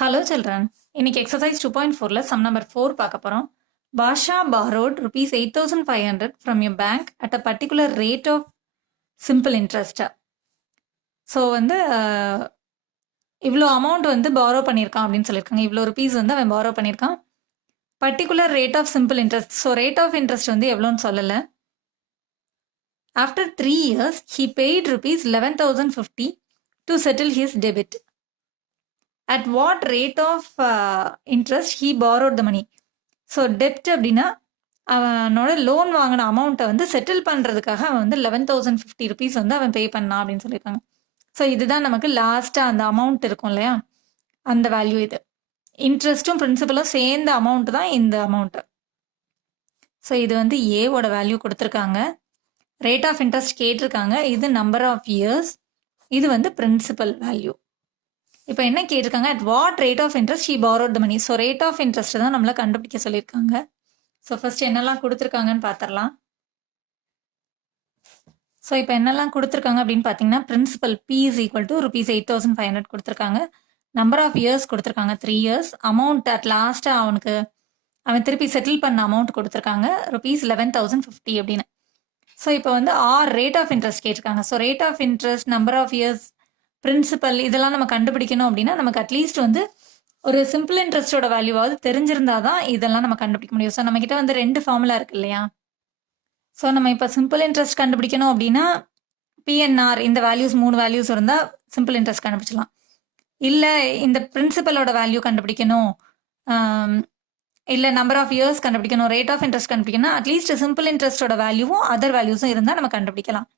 Hello children. இன்னைக்கு exercise 2.4ல sum number 4 பார்க்க போறோம். Basha borrowed rupees 8,500 from your bank at a particular rate of simple interest. So இவ்வளோ amount borrow பண்ணியிருக்கான் அப்படின்னு சொல்லியிருக்காங்க. இவ்வளோ ருபீஸ் அவன் borrow பண்ணியிருக்கான். Particular rate of simple interest. So rate of interest எவ்வளோன்னு சொல்லலை. After 3 years, he paid rupees 11,050 to settle his debit. At what rate of interest he borrowed the money? So டெப்ட் அப்படின்னா அவனோட லோன் வாங்கின அமௌண்ட்டை settle பண்ணுறதுக்காக அவன் 11,050 ருபீஸ் அவன் பே பண்ணான் அப்படின்னு சொல்லியிருக்காங்க. ஸோ இதுதான் நமக்கு லாஸ்ட்டாக அந்த அமௌண்ட் இருக்கும் இல்லையா, அந்த வேல்யூ இது. இன்ட்ரெஸ்ட்டும் பிரின்சிபலும் சேர்ந்த அமௌண்ட் தான் இந்த அமௌண்ட்டு. ஸோ இது ஏவோட வேல்யூ கொடுத்துருக்காங்க. ரேட் ஆஃப் இன்ட்ரெஸ்ட் கேட்டிருக்காங்க. இது நம்பர் ஆஃப் இயர்ஸ். இது பிரின்சிபல் வேல்யூ. இப்போ என்ன கேட்டிருக்காங்க, at what rate of interest he borrowed the money. So rate of interest தான் நம்மளை கண்டுபிடிக்க சொல்லியிருக்காங்க. ஸோ ஃபர்ஸ்ட் என்னெல்லாம் கொடுத்துருக்காங்கன்னு பார்த்துடலாம். ஸோ இப்போ என்னெல்லாம் கொடுத்துருக்காங்க அப்படின்னு பார்த்தீங்கன்னா, principal P is equal to rupees 8,500 கொடுத்துருக்காங்க. நம்பர் ஆஃப் இயர்ஸ் கொடுத்துருக்காங்க 3 years. அமௌண்ட் அட் லாஸ்ட்டாக அவன் திருப்பி செட்டில் பண்ண அமௌண்ட் கொடுத்துருக்காங்க ருபீஸ் 11,050 அப்படின்னு. ஸோ இப்போ ஆர் ரேட் ஆஃப் இன்ட்ரெஸ்ட் கேட்டிருக்காங்க. So rate of interest, number of years, principal இதெல்லாம் நம்ம கண்டுபிடிக்கணும் அப்படின்னா நமக்கு அட்லீஸ்ட் ஒரு சிம்பிள் இன்ட்ரெஸ்டோட வேல்யூவாவது தெரிஞ்சிருந்தா தான் இதெல்லாம் நம்ம கண்டுபிடிக்க முடியும். ஸோ நம்ம கிட்ட 2 ஃபார்முலா இருக்கு இல்லையா. ஸோ நம்ம இப்போ சிம்பிள் இன்ட்ரெஸ்ட் கண்டுபிடிக்கணும் அப்படின்னா பிஎன்ஆர் இந்த வேல்யூஸ் 3 வேல்யூஸ் இருந்தால் சிம்பிள் இன்ட்ரெஸ்ட் கண்டுபிடிச்சலாம். இல்லை இந்த பிரின்சிபலோட வேல்யூ கண்டுபிடிக்கணும், இல்லை நம்பர் ஆஃப் இயர்ஸ் கண்டுபிடிக்கணும், ரேட் ஆஃப் இன்ட்ரெஸ்ட் கண்டுபிடிக்கணும், அட்லீஸ்ட் சிம்பிள் இன்ட்ரெஸ்டோட வேல்யூவும் அதர் வேல்யூஸும் இருந்தால் நம்ம கண்டுபிடிக்கலாம்.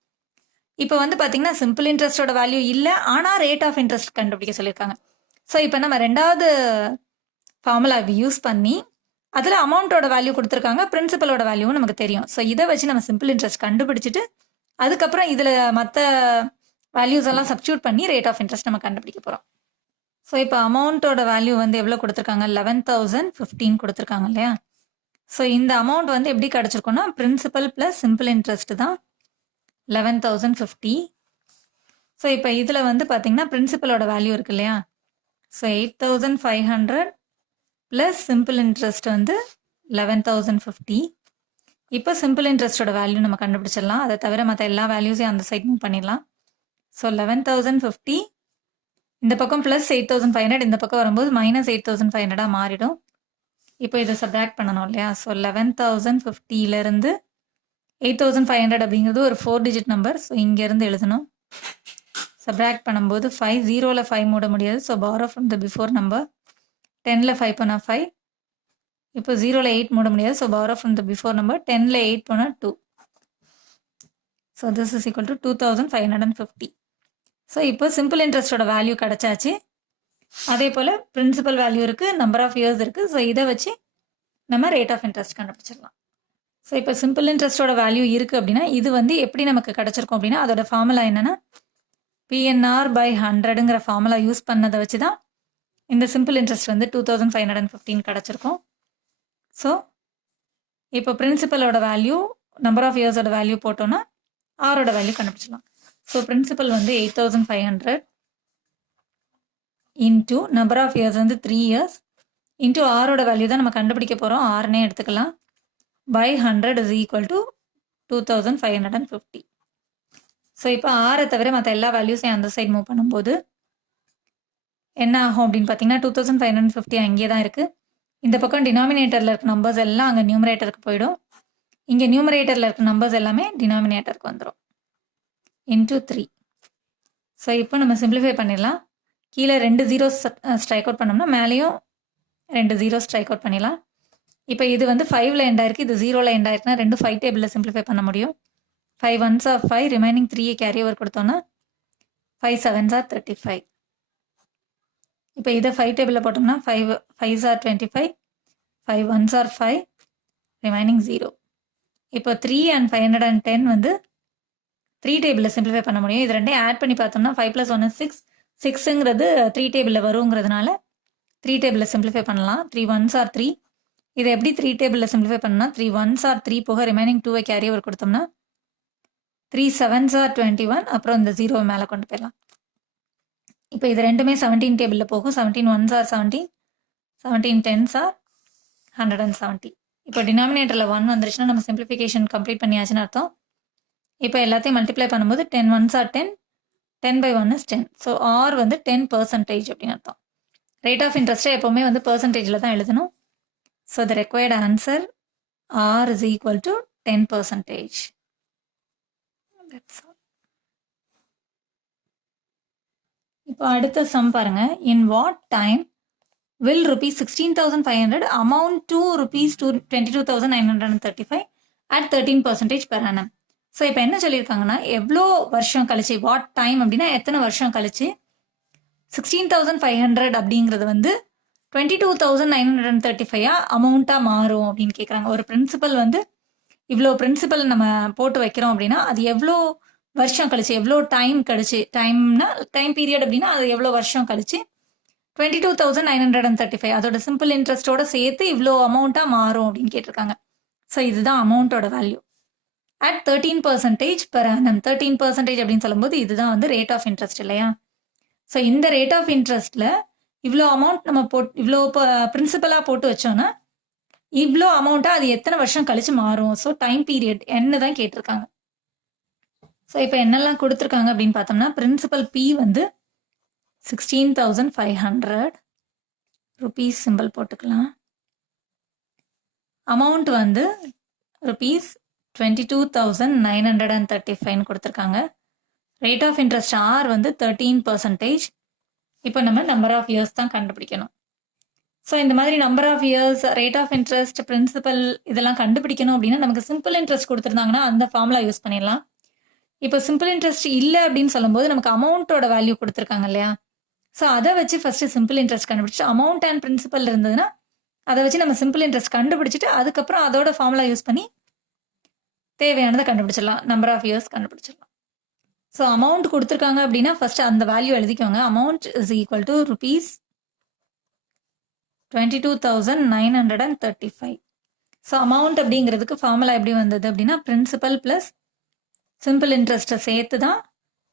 இப்போ பார்த்தீங்கன்னா சிம்பிள் இன்ட்ரெஸ்டோட வேல்யூ இல்லை, ஆனால் ரேட் ஆஃப் இன்ட்ரெஸ்ட் கண்டுபிடிக்க சொல்லியிருக்காங்க. ஸோ இப்போ நம்ம ரெண்டாவது ஃபார்முலா யூஸ் பண்ணி அதில் அமௌண்ட்டோட வேல்யூ கொடுத்துருக்காங்க, பிரின்சிபலோட வேல்யூவும் நமக்கு தெரியும். ஸோ இதை வச்சு நம்ம சிம்பிள் இன்ட்ரெஸ்ட் கண்டுபிடிச்சிட்டு அதுக்கப்புறம் இதில் மற்ற வேல்யூஸ் எல்லாம் சப்ஸ்டியூட் பண்ணி ரேட் ஆஃப் இன்ட்ரெஸ்ட் நம்ம கண்டுபிடிக்க போகிறோம். ஸோ இப்போ அமௌண்ட்டோட வேல்யூ எவ்வளோ கொடுத்துருக்காங்க, 11,015 கொடுத்துருக்காங்க இல்லையா. ஸோ இந்த அமௌண்ட் எப்படி கிடச்சிருக்கோன்னா பிரின்சிபல் ப்ளஸ் சிம்பிள் இன்ட்ரெஸ்ட் தான் 11,050. ஸோ இப்போ இதில் பார்த்தீங்கன்னா பிரின்சிபலோட வேல்யூ இருக்கு இல்லையா. So 8,500 plus simple interest 11,050. இப்போ சிம்பிள் இன்ட்ரெஸ்டோட வேல்யூ நம்ம கண்டுபிடிச்சிடலாம். அதை தவிர மற்ற எல்லா வேல்யூஸையும் அந்த சைட் மூவ் பண்ணிடலாம். ஸோ 11,050 இந்த பக்கம் ப்ளஸ் 8,500, இந்த பக்கம் வரும்போது மைனஸ் 8,500 மாறிடும். இப்போ இதை சப்ராக்ட் பண்ணணும் இல்லையா. ஸோ 11,050லேருந்து 8,500 அப்படிங்கிறது ஒரு 4 டிஜிட் நம்பர். ஸோ இங்கேருந்து எழுதணும். சப்ராக்ட் பண்ணும்போது 5 0ல் 5 மூட முடியாது. So borrow from the before number. 10ல் 5 போனால் 5. இப்போ 0ல் 8 மூட முடியாது. So borrow from the before number. 10ல் 8 போனால் 2. So this is equal to 2,550. So இப்போ சிம்பிள் இன்ட்ரெஸ்டோட வேல்யூ கிடச்சாச்சு. அதே போல் பிரின்சிபல் வேல்யூ இருக்குது, நம்பர் ஆஃப் இயர்ஸ் இருக்குது. ஸோ இதை வச்சு நம்ம ரேட் ஆஃப் இன்ட்ரெஸ்ட் கண்டுபிடிச்சிடலாம். ஸோ இப்போ சிம்பிள் இன்ட்ரெஸ்டோட வேல்யூ இருக்குது அப்படின்னா இது எப்படி நமக்கு கிடச்சிருக்கும் அப்படின்னா அதோட ஃபார்முலா என்னென்னா பிஎன்ஆர் பை 100ங்கிற ஃபார்முலா யூஸ் பண்ணதை வச்சு தான் இந்த சிம்பிள் இன்ட்ரெஸ்ட் 2,515 கிடச்சிருக்கும். ஸோ இப்போ பிரின்சிபலோட வேல்யூ, நம்பர் ஆஃப் இயர்ஸோட வேல்யூ போட்டோன்னா ஆரோட வேல்யூ கண்டுபிடிச்சிடலாம். So principal 8,500 into number of years 3 years into ஆரோட வேல்யூ தான் நம்ம கண்டுபிடிக்க போகிறோம். ஆறுனே எடுத்துக்கலாம். by 100 is equal to 2,550. So இப்போ ஆரை தவிர மற்ற எல்லா வேல்யூஸையும் அந்த சைட் மூவ் பண்ணும்போது என்ன ஆகும் அப்படின்னு பார்த்தீங்கன்னா 2,550 அங்கேயே தான் இருக்குது. இந்த பக்கம் டினாமினேட்டரில் இருக்க நம்பர்ஸ் எல்லாம் அங்கே நியூமரேட்டருக்கு போயிடும். இங்கே நியூமரேட்டரில் இருக்க நம்பர்ஸ் எல்லாமே டினாமினேட்டருக்கு வந்துடும். இன்டூ 3. ஸோ இப்போ நம்ம சிம்பிளிஃபை பண்ணிடலாம். கீழே 2 ஜீரோஸ் ஸ்ட்ரைக் அவுட் பண்ணோம்னா மேலேயும் 2 ஜீரோஸ் ஸ்ட்ரைக் அவுட் பண்ணிடலாம். இப்போ இது 5ல் எண்ட் ஆயிருக்கு, இது 0ல் எண்ட் ஆயிருக்குன்னா 2 5 டேபிளில் சிம்பிளிஃபை பண்ண முடியும். 5 1s are 5, remaining 3 carry over கொடுத்தோன்னா 5 7s are 35. இப்போ இதை 5 டேபிளில் போட்டோம்னா 5 5s are 25, 5 1s are 5, remaining 0. இப்போ 3 and 510 3 டேபிளில் சிம்பிளிஃபை பண்ண முடியும். இது ரெண்டையும் ஆட் பண்ணி பார்த்தோம்னா 5 + 1 is 6. 6ங்கிறது 3 டேபிளில் வருங்கிறதுனால 3 டேபிளில் சிம்பிளிஃபை பண்ணலாம். 3 1s are 3. இதை எப்படி 3 டேபிளில் சிம்பிளிஃபை பண்ணா 3 1s are 3 போக ரிமைனிங் 2 கேரி ஓவர் கொடுத்தோம்னா 3 7s are 21. அப்புறம் இந்த 0 மேலே கொண்டு போயிடலாம். இப்போ இது ரெண்டுமே 17 டேபிளில் போகும். 17 1s are 17, 17 10s are 170. இப்போ டினாமினேட்டரில் 1 வந்துருச்சுன்னா நம்ம சிம்பிளிஃபிகேஷன் கம்ப்ளீட் பண்ணியாச்சுன்னு அர்த்தம். இப்போ எல்லாத்தையும் மல்டிப்ளை பண்ணும்போது 10 1s are 10, 10 by 1 is 10. So R வந்து 10% அப்படின்னு அர்த்தம். ரேட் ஆஃப் இன்ட்ரெஸ்ட்டை எப்போவுமே வந்து பர்சன்டேஜில் தான் எழுதணும். So the required answer R is equal to 10%. இப்போ அடுத்த சம் பாருங்க. In what time will rupees 16,500 amount to rupees 22,935 at 13% per annum. So இப்போ என்ன சொல்லியிருக்காங்கன்னா எவ்வளோ வருஷம் கழிச்சு, வாட் டைம் அப்படின்னா எத்தனை வருஷம் கழிச்சு 16,500 அப்படிங்கிறது வந்து 22,935 அமௌண்ட்டாக மாறும் அப்படின்னு கேட்குறாங்க. ஒரு பிரின்சிபல் வந்து இவ்வளோ பிரின்சிபல் நம்ம போட்டு வைக்கிறோம் அப்படின்னா அது எவ்வளோ வருஷம் கழிச்சு, எவ்வளோ டைம் கழிச்சு, டைம்னா டைம் பீரியட் அப்படின்னா அது எவ்வளோ வருஷம் கழிச்சு 22,935 அதோட சிம்பிள் இன்ட்ரெஸ்டோட சேர்த்து இவ்வளோ அமௌண்ட்டாக மாறும் அப்படின்னு கேட்டிருக்காங்க. ஸோ இதுதான் அமௌண்ட்டோட வேல்யூ அட் 13% per annum. 13% அப்படின்னு சொல்லும்போது இதுதான் வந்து ரேட் ஆஃப் இன்ட்ரெஸ்ட் இல்லையா? ஸோ இந்த ரேட் ஆஃப் இன்ட்ரெஸ்ட்டில் இவ்வளோ அமௌண்ட் நம்ம இவ்வளோ பிரின்சிபலாக போட்டு வச்சோன்னா இவ்வளோ அமௌண்ட்டாக அது எத்தனை வருஷம் கழிச்சு மாறும். ஸோ டைம் பீரியட் என்ன தான் கேட்டிருக்காங்க. ஸோ இப்போ என்னெல்லாம் கொடுத்துருக்காங்க அப்படின்னு பார்த்தோம்னா பிரின்சிபல் பி வந்து 16,500 ருபீஸ் சிம்பிள் போட்டுக்கலாம். அமௌண்ட் வந்து ருபீஸ் 22,935 கொடுத்துருக்காங்க. ரேட் ஆஃப் இன்ட்ரெஸ்ட் ஆர் வந்து 13%. இப்போ நம்ம நம்பர் ஆஃப் இயர்ஸ் தான் கண்டுபிடிக்கணும். ஸோ இந்த மாதிரி number of years, rate of interest, principal இதெல்லாம் கண்டுபிடிக்கணும் அப்படின்னா நமக்கு சிம்பிள் இன்ட்ரெஸ்ட் கொடுத்துருந்தாங்கன்னா அந்த ஃபார்முலா யூஸ் பண்ணிடலாம். இப்போ சிம்பிள் இன்ட்ரெஸ்ட் இல்லை அப்படின்னு சொல்லும்போது நமக்கு அமௌண்ட்டோட வேல்யூ கொடுத்துருக்காங்க இல்லையா? ஸோ அதை வச்சு ஃபஸ்ட்டு சிம்பிள் இன்ட்ரெஸ்ட் கண்டுபிடிச்சிட்டு அமௌண்ட் அண்ட் பிரின்சிபல் இருந்ததுன்னா அதை வச்சு நம்ம சிம்பிள் இன்ட்ரெஸ்ட் கண்டுபிடிச்சிட்டு அதுக்கப்புறம் அதோட ஃபார்முலா யூஸ் பண்ணி தேவையானதை கண்டுபிடிச்சிடலாம், நம்பர் ஆஃப் இயர்ஸ் கண்டுபிடிச்சிடலாம். ஸோ அமௌண்ட் கொடுத்துருக்காங்க அப்படின்னா ஃபஸ்ட்டு அந்த வேல்யூ எழுதிக்கோங்க. Amount is equal to rupees 22,935. So amount அப்படிங்கிறதுக்கு ஃபார்முலா எப்படி வந்தது அப்படின்னா பிரின்சிபல் ப்ளஸ் சிம்பிள் இன்ட்ரெஸ்ட்டை சேர்த்து தான்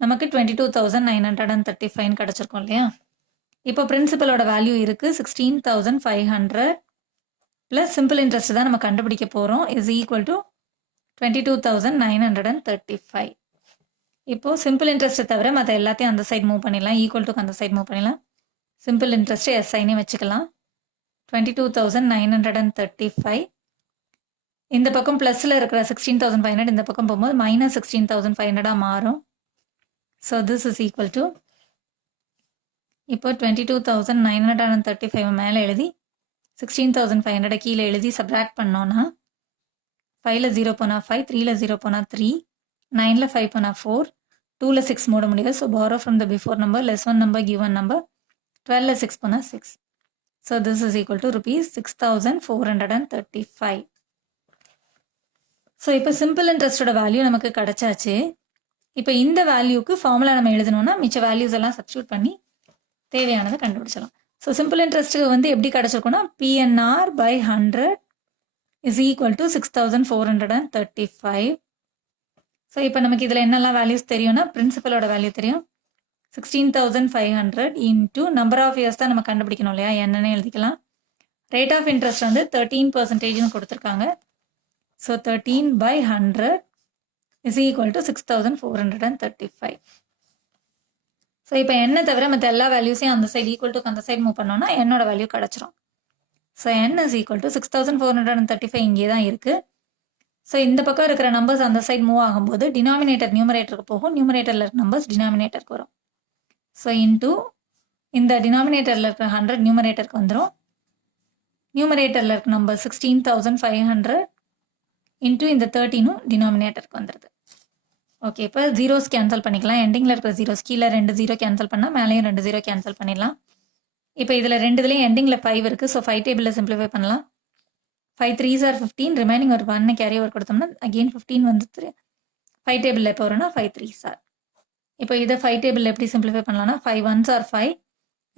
நமக்கு 22,935 கிடச்சிருக்கோம் இல்லையா? இப்போ பிரின்சிபலோட வேல்யூ இருக்குது 16,500 ப்ளஸ் சிம்பிள் இன்ட்ரெஸ்ட் தான் நம்ம கண்டுபிடிக்க போகிறோம் இஸ் ஈக்குவல் டு 22,935. இப்போது சிம்பிள் இன்ட்ரெஸ்ட்டை தவிர மற்ற எல்லாத்தையும் அந்த சைட் மூவ் பண்ணிடலாம், ஈக்குவல் டு அந்த சைட் மூவ் பண்ணிடலாம். சிம்பிள் இன்ட்ரெஸ்ட்டு எஸ்ஐனே வச்சுக்கலாம். 22,935 இந்த பக்கம் ப்ளஸில் இருக்கிற 16,500 இந்த பக்கம் போகும்போது மைனஸ் 16,500 மாறும். So this is equal to இப்போ 22,935 மேலே எழுதி 16,500 கீழே எழுதி சப்ராக்ட் பண்ணோன்னா 5ல் 0 போனால் 5, 3ல் 0 போனால் 3, 9ல் 5 போனால் 4, 2ல் 6 மூட முடியாது. So borrow from the before number, less one number, give one number. 12ல் 6 போனால் 6. So this is equal to rupees 6,435. So இப்போ சிம்பிள் இன்ட்ரெஸ்டோட வேல்யூ நமக்கு கிடச்சாச்சு. இப்போ இந்த வேல்யூக்கு ஃபார்முலா நம்ம எழுதணும்னா மிச்ச வேல்யூஸ் எல்லாம் சப்ஸ்டியூட் பண்ணி தேவையானதை கண்டுபிடிச்சலாம். ஸோ சிம்பிள் இன்ட்ரெஸ்ட்டுக்கு வந்து எப்படி கிடச்சிருக்குன்னா PNR by 100 is equal to 6,435. So இப்போ நமக்கு இதில் என்னெல்லாம் வேல்யூஸ் தெரியும்னா பிரின்சிபலோட வேல்யூ தெரியும் 16,500 இன்டூ நம்பர் ஆஃப் இயர்ஸ் தான் நம்ம கண்டுபிடிக்கணும் இல்லையா, என்னென்னு எழுதிக்கலாம். ரேட் ஆஃப் இன்ட்ரெஸ்ட் வந்து 13%ன்னு கொடுத்துருக்காங்க. So 13 by 100 is equal to 6,435. So இப்போ என்ன தவிர மற்ற எல்லா வேல்யூஸையும் அந்த சைடு ஈக்குவல் டு அந்த சைடு மூவ் பண்ணோன்னா என்னோட வேல்யூ கிடச்சிரும். So N is equal to 6,435 இங்கே தான் இருக்குது. ஸோ இந்த பக்கம் இருக்கிற நம்பர்ஸ் அந்த சைடு மூவ் ஆகும்போது டினாமினேட்டர் நியூமரேட்டருக்கு போகும், நியூமரேட்டரில் இருக்கிற நம்பர்ஸ் டினாமினேட்டருக்கு வரும். ஸோ இன்டூ இந்த டினாமினேட்டரில் இருக்கிற 100 நியூமரேட்டருக்கு வந்துடும். நியூமரேட்டரில் இருக்கிற நம்பர் 16,500 இன்டூ இந்த 13ம் டினாமினேட்டருக்கு வந்துடுது. ஓகே, இப்போ ஜீரோஸ் கேன்சல் பண்ணிக்கலாம். எண்டிங்கில் இருக்கிற ஜீரோஸ் கீழே 2 0 கேன்சல் பண்ணால் மேலேயும் 2 0 கேன்சல் பண்ணிடலாம். இப்போ இதில் 2 எண்டிங்கில் 5 இருக்குது. ஸோ 5 டேபிளில் சிம்பிளிஃபை பண்ணலாம். 5 3s are 15, ரிமைனிங் ஒரு 1 கேரி ஓவர் கொடுத்தோம்னா அகெயின் 15 வந்து 5 டேபிளில் எப்போ வரும்னா 5 3s are. இப்போ இதை 5 டேபிளில் எப்படி சிம்பிளிஃபை பண்ணலாம்னா 5 1s are 5,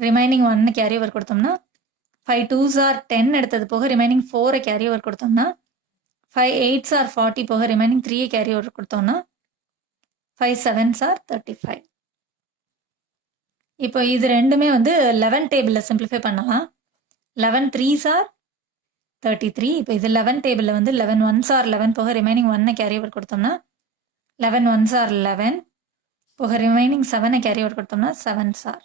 remaining 1 carry over கொடுத்தோம்னா 5 2s are 10 எடுத்தது போக ரிமைனிங் 4 கேரி ஓவர் கொடுத்தோம்னா 5 8s are 40 போக ரிமைனிங் 3 கேரி ஓவர் கொடுத்தோம்னா 5 7s are 35. இப்போ இது ரெண்டுமே வந்து 11 டேபிளில் சிம்பிளிஃபை பண்ணலாம். 11 3s are 33. இப்போ இது 11 டேபிளில் வந்து 11 1s are 11 போக ரிமைனிங் 1 கேரி ஓவர் கொடுத்தோம்னா 11 1s are 11 போக ரிமைனிங் 7 கேரி ஓவர் கொடுத்தோம்னா 7s are.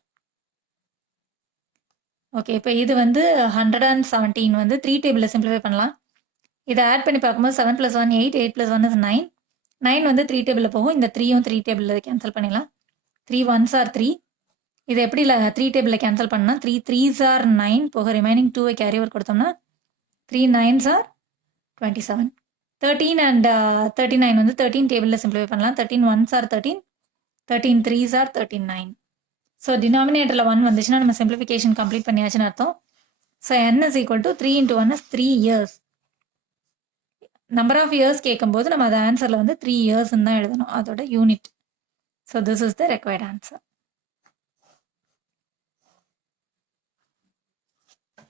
ஓகே, இப்போ இது வந்து 117 வந்து 3 டேபிளில் சிம்பிளிஃபை பண்ணலாம். இதை ஆட் பண்ணி பார்க்கும்போது 7 + 1 8, 8 + 1 is 9. 9 வந்து 3 டேபிளில் போகும். இந்த 3யும் 3 டேபிளில் கேன்சல் பண்ணிடலாம். 3 1s are 3. இது எப்படி 3 டேபிளில் கேன்சல் பண்ணால் 3 3s are 9 போக ரிமைனிங் 2 கேரி ஓவர் கொடுத்தோம்னா 3 9s are 27. 13 and 39 வந்து 13 டேபிளில் சிம்பிளிஃபை பண்ணலாம். 13 1s are 13, 13 3s are 39. So டினாமினேட்டரில் 1 வந்துச்சுன்னா நம்ம சிம்பிளிஃபிகேஷன் கம்ப்ளீட் பண்ணியாச்சுன்னு அர்த்தம். So n is equal to 3 × 1 is 3 years. Number of years கேட்கும்போது நம்ம அது ஆன்சரில் வந்து 3 இயர்ஸ்ன்னு தான் எழுதணும், அதோட unit. So this is the required answer.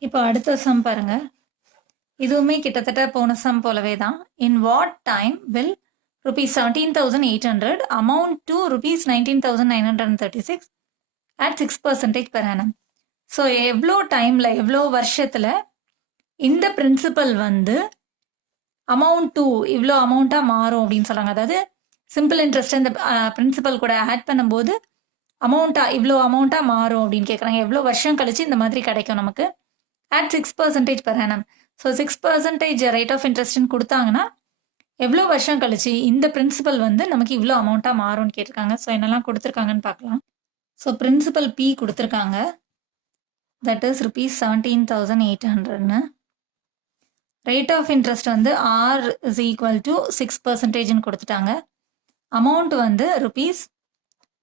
இப்போ அடுத்த சம் பாருங்க. இதுவுமே கிட்டத்தட்ட போன சம் போலவே தான். இன் what time will ₹17,800 amount to ₹19,936 at 6% per annum. So எவ்வளோ டைமில் எவ்வளோ வருஷத்தில் இந்த பிரின்சிபல் வந்து அமௌண்ட் டு இவ்வளோ அமௌண்ட்டாக மாறும் அப்படின்னு சொல்கிறாங்க. அதாவது சிம்பிள் இன்ட்ரெஸ்ட் இந்த பிரின்சிபல் கூட ஆட் பண்ணும்போது இவ்வளோ அமௌண்ட்டாக மாறும் அப்படின்னு கேட்குறாங்க. எவ்வளோ வருஷம் கழிச்சு இந்த மாதிரி கிடைக்கும் நமக்கு at 6% per annum. So 6% rate of இன்ட்ரெஸ்ட்னு கொடுத்தாங்கன்னா எவ்வளோ வருஷம் கழிச்சு இந்த பிரின்சிபல் வந்து நமக்கு இவ்வளோ அமௌண்ட்டாக மாறும்னு கேட்டிருக்காங்க. ஸோ என்னெல்லாம் கொடுத்துருக்காங்கன்னு பார்க்கலாம். ஸோ பிரின்சிபல் P கொடுத்துருக்காங்க, that is ₹17,800. Rate of interest வந்து R is equal to 6%ன்னு கொடுத்துட்டாங்க. அமௌண்ட் வந்து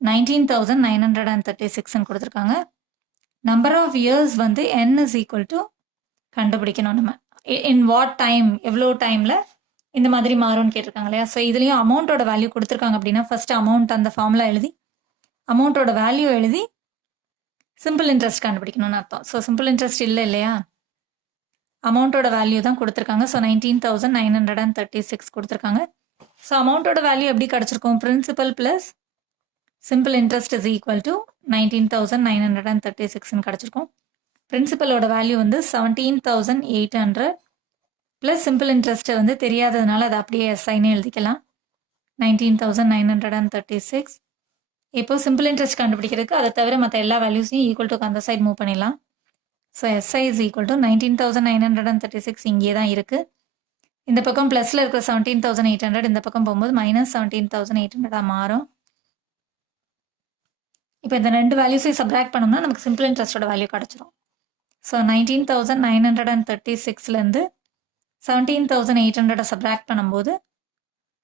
₹19,936ன்னு கொடுத்துருக்காங்க. நம்பர் ஆஃப் இயர்ஸ் வந்து n is equal to கண்டுபிடிக்கணும் நம்ம. இன் வாட் டைம் எவ்வளோ டைமில் இந்த மாதிரி மாறும்னு கேட்டிருக்காங்க இல்லையா. ஸோ இதுலேயும் அமௌண்ட்டோட வேல்யூ கொடுத்துருக்காங்க அப்படின்னா ஃபர்ஸ்ட் அமௌண்ட் அந்த ஃபார்முலா எழுதி அமௌண்ட்டோட வேல்யூ எழுதி சிம்பிள் இன்ட்ரெஸ்ட் கண்டுபிடிக்கணும்னு அர்த்தம். ஸோ சிம்பிள் இன்ட்ரெஸ்ட் இல்லை இல்லையா, அமௌண்ட்டோட வேல்யூ தான் கொடுத்துருக்காங்க. ஸோ 19,936 கொடுத்துருக்காங்க. ஸோ அமௌண்ட்டோட வேல்யூ எப்படி கிடச்சிருக்கும், principal plus simple interest is equal to 19,936ன்னு கிடச்சிருக்கும். பிரின்சிபலோட வேல்யூ வந்து 17,800 ப்ளஸ் சிம்பிள் இன்ட்ரெஸ்ட் வந்து தெரியாததுனால அதை அப்படியே எஸ்ஐன்னு எழுதிக்கலாம், 19,936. இப்போ சிம்பிள் இன்ட்ரெஸ்ட் கண்டுபிடிக்கிறதுக்கு அதை தவிர மற்ற எல்லா வேல்யூஸையும் ஈக்குவல் டு அந்த சைடு மூவ் பண்ணிடலாம். So SI is equal to 19,936 இங்கே தான் இருக்குது. இந்த பக்கம் ப்ளஸில் இருக்கிற 17,800 இந்த பக்கம் போகும்போது -17,800 மாறும். இப்போ இந்த ரெண்டு வேல்யூஸையும் சப்ராக்ட் பண்ணோம்னா நமக்கு சிம்பிள் இன்ட்ரெஸ்டோட வேல்யூ கிடச்சிரும். ஸோ 19,936லேருந்து 17,800 சப்ராக்ட் பண்ணும்போது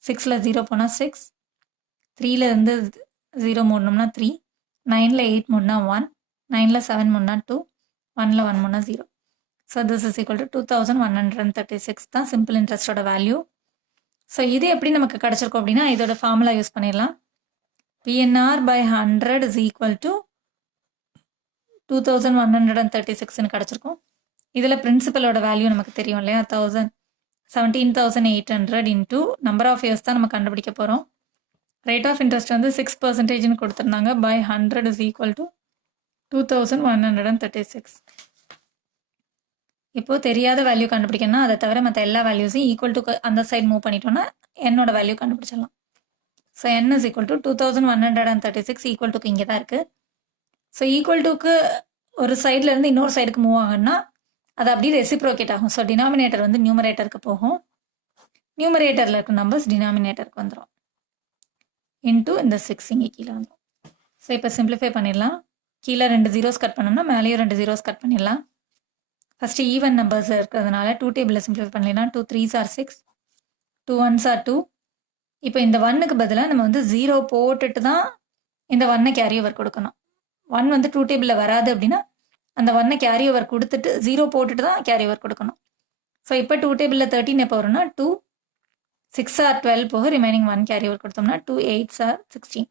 6ல் 0 போனால் 6, 3லேருந்து 0 மூடணும்னா 3, 9ல் 8 மூடனா 1, 9ல் 7 மூடனா 2, 1ல் 1 மூடனா 0. So this is equal to 2,136 தான் சிம்பிள் இன்ட்ரெஸ்டோட வேல்யூ. ஸோ இது எப்படி நமக்கு கிடச்சிருக்கும் அப்படின்னா இதோட ஃபார்முலா யூஸ் பண்ணிடலாம். PNR by 100 is equal to 2,136ன்னு கிடச்சிருக்கும். இதில் பிரின்சிபலோட வேல்யூ நமக்கு தெரியும் இல்லையா, 17,800 இன்டூ நம்பர் ஆஃப் இயர்ஸ் தான் நம்ம கண்டுபிடிக்க போகிறோம். ரேட் ஆஃப் இன்ட்ரெஸ்ட் வந்து 6%ன்னு கொடுத்துருந்தாங்க. By 100 is equal to 2,136. இப்போது தெரியாத வேல்யூ கண்டுபிடிக்கணும்னா அதை தவிர மற்ற எல்லா வேல்யூஸையும் ஈக்குவல் டு அந்த சைடு மூவ் பண்ணிட்டோம்னா என்னோட வேல்யூ கண்டுபிடிச்சிடலாம். So n is equal to 2,136 equal டுக்கு இங்கே தான் இருக்குது. ஸோ ஈக்குவல் டுக்கு ஒரு சைட்லேருந்து இன்னொரு சைடுக்கு மூவ் ஆகுன்னா அது அப்படியே ரெசிப்ரோகேட் ஆகும். ஸோ டினாமினேட்டர் வந்து நியூமரேட்டருக்கு போகும், நியூமரேட்டரில் இருக்க நம்பர்ஸ் டினாமினேட்டருக்கு வந்துடும், இன்டூ இந்த 6 இங்கே கீழே வந்துடும். ஸோ இப்போ சிம்பிளிஃபை பண்ணிடலாம். கீழே 2 ஜீரோஸ் கட் பண்ணோம்னா மேலேயும் 2 ஜீரோஸ் கட் பண்ணிடலாம். ஃபஸ்ட்டு ஈவன் நம்பர்ஸ் இருக்கிறதுனால 2 டேபிளில் சிம்பிளிஃபை பண்ணலாம். 2 3s are 6, 2 1s are 2. இப்போ இந்த 1க்கு பதிலாக நம்ம வந்து 0 போட்டுட்டு தான் இந்த 1 கேரி ஓவர் கொடுக்கணும். 1 வந்து 2 டேபிளில் வராது அப்படின்னா அந்த 1 கேரி ஓவர் கொடுத்துட்டு 0 போட்டுட்டு தான் கேரி ஓவர் கொடுக்கணும். ஸோ இப்போ 2 டேபிளில் 13 எப்போ வரும்னா 2 6 are 12 போக ரிமைனிங் 1 கேரி ஓவர் கொடுத்தோம்னா 2 8s are 16.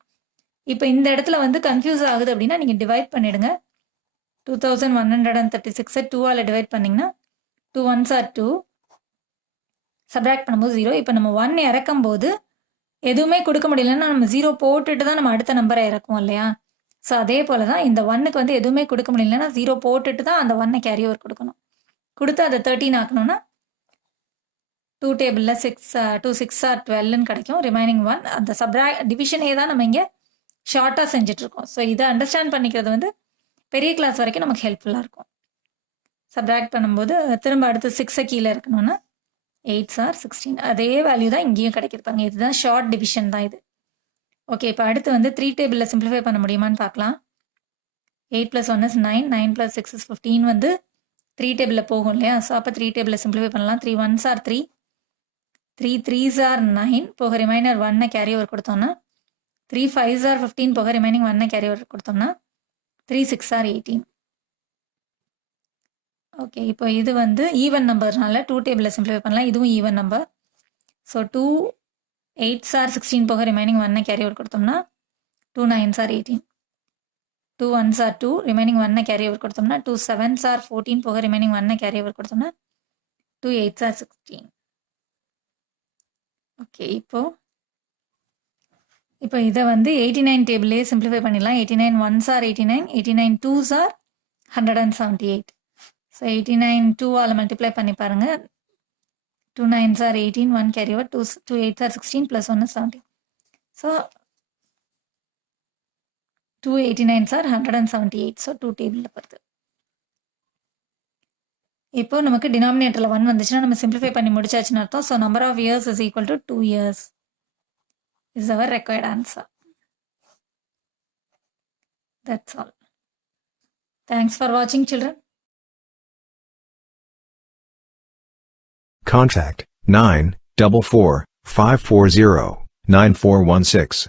இப்போ இந்த இடத்துல வந்து கன்ஃபியூஸ் ஆகுது அப்படின்னா நீங்கள் டிவைட் பண்ணிவிடுங்க. 2,136 2ஆல் டிவைட் பண்ணிங்கன்னா 2 1s are 2, சப்ராக்ட் பண்ணும்போது 0. இப்போ நம்ம 1 இறக்கும் போது எதுவுமே கொடுக்க முடியலன்னா நம்ம 0 போட்டுட்டு தான் நம்ம அடுத்த நம்பரை இறக்குவோம் இல்லையா. ஸோ அதே போல் தான் இந்த 1க்கு வந்து எதுவுமே கொடுக்க முடியலன்னா 0 போட்டுட்டு தான் அந்த 1 கேரி ஓவர் கொடுக்கணும். கொடுத்து அதை 13 ஆக்கணும்னா 2 டேபிளில் 2 6 ஆர் 12ன்னு கிடைக்கும். ரிமைனிங் 1 அந்த டிவிஷனே தான் நம்ம இங்கே ஷார்ட்டாக செஞ்சிட்ருக்கோம். ஸோ இதை அண்டர்ஸ்டாண்ட் பண்ணிக்கிறது வந்து பெரிய கிளாஸ் வரைக்கும் நமக்கு ஹெல்ப்ஃபுல்லாக இருக்கும். சப்ராக்ட் பண்ணும்போது திரும்ப அடுத்து 6 கீழே இருக்கணும்னா 8 ஆர் 16 அதே வேல்யூ தான் இங்கேயும் கிடைக்கிருப்பாங்க. இதுதான் ஷார்ட் டிவிஷன் தான் இது. ஓகே, இப்போ அடுத்து வந்து 3 டேபிளில் சிம்பிளிஃபை பண்ண முடியுமான்னு பார்க்கலாம். 8 + 1 is 9, 9 + 6 is 15 வந்து 3 டேபிளில் போகும் இல்லையா? ஸோ அப்போ 3 டேபிளில் சிம்பிளிஃபை பண்ணலாம். 3 1s are 3, 3 3s are 9 போக ரிமைனர் 1 கேரி ஓவர் கொடுத்தோம்னா 3 5s are 15 போக ரிமைனிங் 1 கேரி ஓவர் கொடுத்தோம்னா 3 6 are 18. ஓகே, இப்போ இது வந்து ஈவன் நம்பர்னால 2 டேபிளில் சிம்பிளிஃபை பண்ணலாம். இதுவும் even number. So 2 8s are 16 போக ரிமைனிங் 1 கேரி ஓவர் கொடுத்தோம்னா 2 9s are 18. 2 1s are 2 remaining 1 carry over கொடுத்தோம்னா 2 7s are 14 போக ரிமைனிங் 1 கேரி ஓவர் கொடுத்தோம்னா 2 8s are 16. ஓகே, இப்போ இதை வந்து 89 டேபிளே சிம்பிளிஃபை பண்ணிடலாம். 89 1s are 89, 89 2s are 178. So 89 2ஆல் multiply பண்ணி பாருங்க. 2 9s are 18, 1 carry over, 2 8s are 16 + 1 is 17. So 2 89s are 178. So 2 டேபிளில் வருது. இப்போ நமக்கு டினாமினேட்டரில் 1 வந்துச்சுன்னா நம்ம சிம்பிளிஃபை பண்ணி முடிச்சாச்சுன்னு அர்த்தம். So number of years is equal to 2 years is our required answer. That's all. Thanks for watching, children. Contact 944 540 9416.